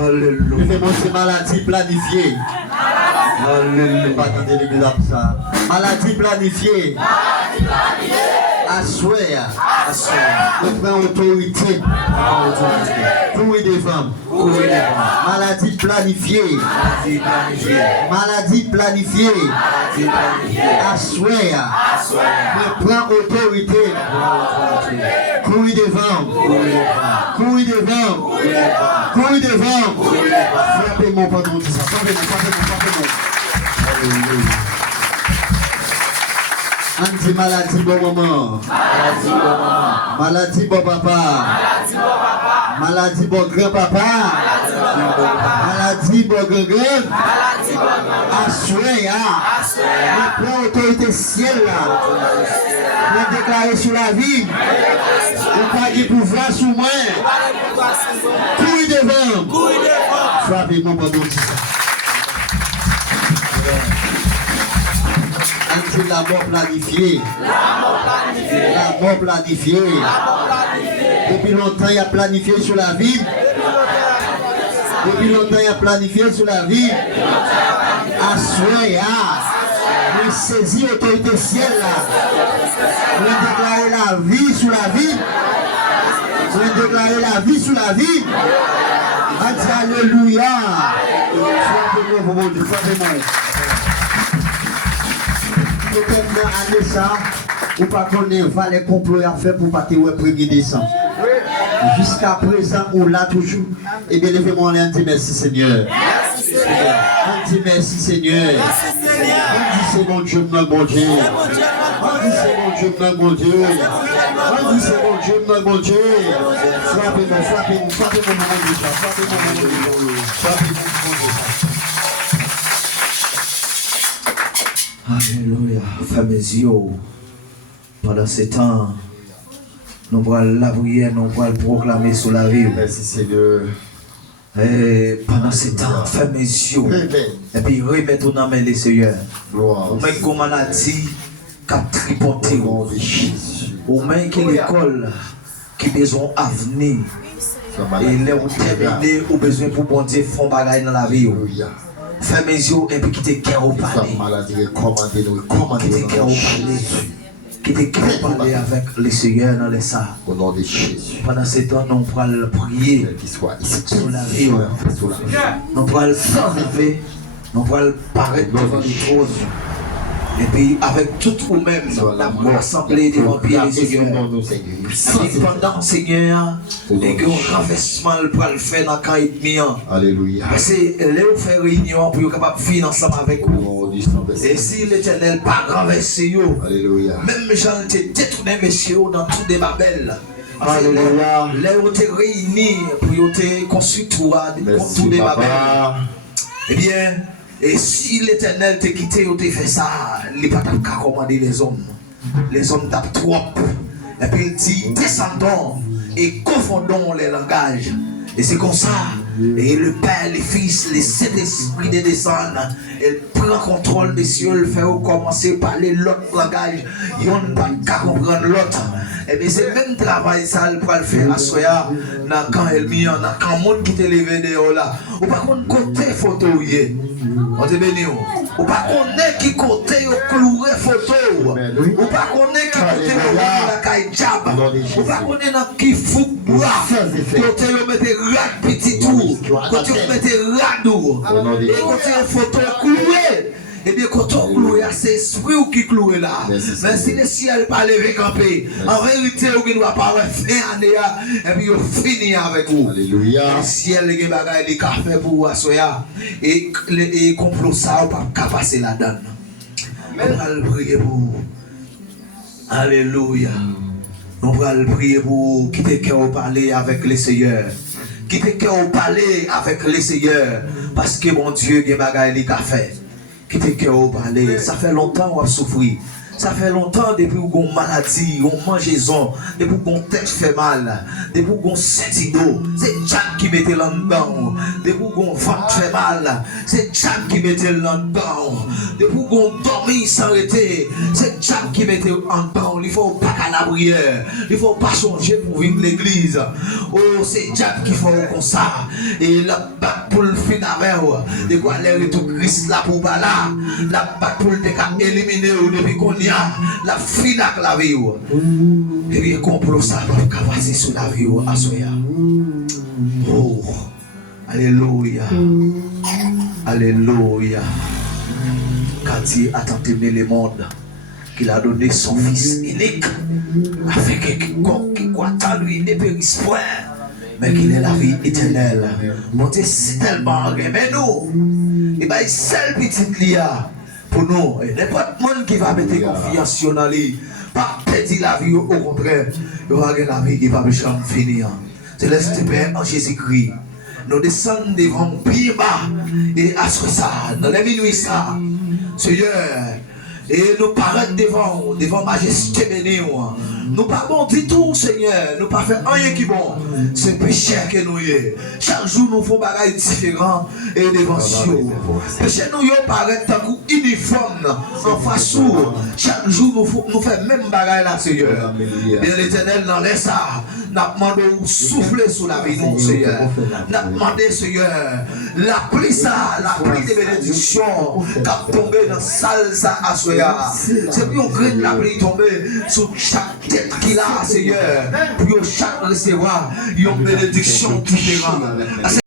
Alléluia. Levez-moi ces maladies planifiées. Alléluia. Pas attendre l'église à ça. Maladie planifiée. Assoir. Nous prenons autorité. Courir des femmes. Maladie planifiée. Maladie planifiée. Assoir. Nous prenons autorité. Courir des femmes. Courir devant. Courir devant. Frappez-moi pendant tout ça. Frappez-moi. Anti maladie bon maman. Maladie bon papa. Maladie bon grand-papa. Maladie bon grand-grand. Assoya. Le plan autorité ciel là. Le déclarer sur la vie. Vous pas de pouvoir sur moi. Courir devant. Frappez-moi pendant tout ça. La mort planifiée. La mort planifiée. Depuis longtemps, il a planifié sur la vie. Depuis longtemps, il a planifié sur la vie. Assoya. Nous saisir l'autorité ciel là. Nous déclarer la vie sur la vie. Nous déclarer la vie sur la vie. Alléluia. Année ça, ou pas connaître les complots à faire pour partir au 1er décembre. Jusqu'à présent, on l'a toujours. Et bien, levez-moi, on dit merci Seigneur. On dit merci Seigneur. On dit c'est mon Dieu, mon Dieu. On dit c'est mon Dieu, mon Dieu. On dit c'est mon Dieu, mon Dieu. Frappez-moi, frappez-moi, frappez-moi, mon Dieu. Frappez-moi, mon Dieu. Frappez-moi, mon Dieu. Alléluia, frères et sœurs, pendant ce temps, nous allons la prière, nous allons proclamer sur la vie. Merci Seigneur. Et pendant ce temps, frères et sœurs, et puis remettons dans les Seigneur. Ou même comme maladie, qui a tripoté, ou même qui l'école, qui besoin d'avenir, et les ont terminé, ou besoin pour bon Dieu font bagaille dans la vie. Fais mes yeux et puis qui te cœur au palais. Qui te cœur au palais. Qui te cœur au palais avec le Seigneur dans les salles. Au nom de Jésus. Pendant ce temps, nous pourrons prier sur la vie. Nous pourrons s'enlever. Nous pourrons paraître devant les choses. Et puis avec tout vous-même, la assemblée devant pied les Seigneur. Et pendant Seigneur, et que le renversement pour le faire dans le camp ennemi. Alléluia. C'est là où faire réunion pour être capable de vivre ensemble avec vous. Et si l'Éternel pas renversé, même gens te détourné messieurs dans tout des Babel. Alléluia. Là où tu es réunis pour te construire tout des Babel. Eh bien, et si l'Éternel t'a quitté ou t'a fait ça, il n'est pas qu'à commander les hommes. Les hommes tapent trop. Et puis il dit, descendons et confondons les langages. Et c'est comme ça. Et le Père, les Fils, les Saint-Esprits de descendre. Elle prend contrôle des cieux, le fait commencer à parler l'autre langage. Ils n'ont pas qu'à comprendre l'autre. Et bien c'est le même travail ça pour le faire à Soya. Quand elle mis en quand le monde qui t'est levé de là. Ou par contre côté photo. On te bénit. Ou pas qu'on qui côté au cloué photo. Ou pas qu'on qui côté au caille jab. Ou pas qu'on dans qui fou bois. Côté au mettez rat petit tout. Côté au mettez radou. Et côté photo cloué. Et bien quand on cloué, c'est l'esprit qui cloué là. Mais si le ciel pas levé campé, en vérité, on ne doit pas faire année et puis on finit avec vous. Alléluia. Le ciel, les bagages, les cafés pour vous assoya. Et complot ça, on ne peut pas passer là-dedans. On va le prier pour vous. Alléluia. On va le prier pour vous. Quittez cœur parler avec le Seigneur. Quittez cœur parler avec le Seigneur. Parce que mon Dieu, les bagages, les cafés. Qui te cœur parler, ça fait longtemps qu'on a souffert. Ça fait longtemps depuis qu'on a maladie, on mangeaison, depuis qu'on tête fait mal, depuis qu'on senti d'eau. C'est Jack qui mettait là-dedans. Depuis qu'on ventre fait mal, c'est Jack qui mettait là-dedans. Depuis qu'on dormit sans arrêter, c'est Jack qui mettait là-dedans. Il faut pas qu'à la prière, il faut pas changer pour venir l'église. Oh, c'est Jack qui fait comme ça. Et la batte pour le fin avec de quoi l'air est tout Christ là pour pas là. La batte pour le éliminer depuis qu'on y a. La fin avec la vie. Et bien, complot ça va passer sur la vie à Soya. Oh, alléluia. Alléluia. Quand Dieu a tant aimé le monde, qu'il a donné son Fils unique, afin que quiconque croit en lui ne périsse point, mais qu'il ait la vie éternelle. Mon Dieu, c'est tellement aimé nous. Et bien, seul petit lia. Pour nous, n'importe monde qui va mettre confiance dans lui, pas perdre la vie, au contraire, il va avoir la vie qui va jamais finir. Céleste Père en Jésus-Christ, nous descendons devant bien bas et à ça, dans les minuit ça, Seigneur, et nous paraître devant majesté bénie. Nous pas bon du tout, Seigneur. Nous pas faire rien qui bon. C'est péché que nous y est. Chaque jour nous faisons des choses différentes et devant Dieu. Péché nous y paraît tant uniforme en face. Chaque jour nous faisons même bagaille là, Seigneur. Bien l'Éternel dans les ça. Nous demandé de souffler sur la vie de nous, Seigneur. Nous demandé, Seigneur, la pluie ça, la pluie de bénédiction qui a tombé dans la salle ça à Soya. C'est plus on craint la pluie tomber sur chaque tête qu'il a, Seigneur. Pour chaque recevoir une bénédiction différente.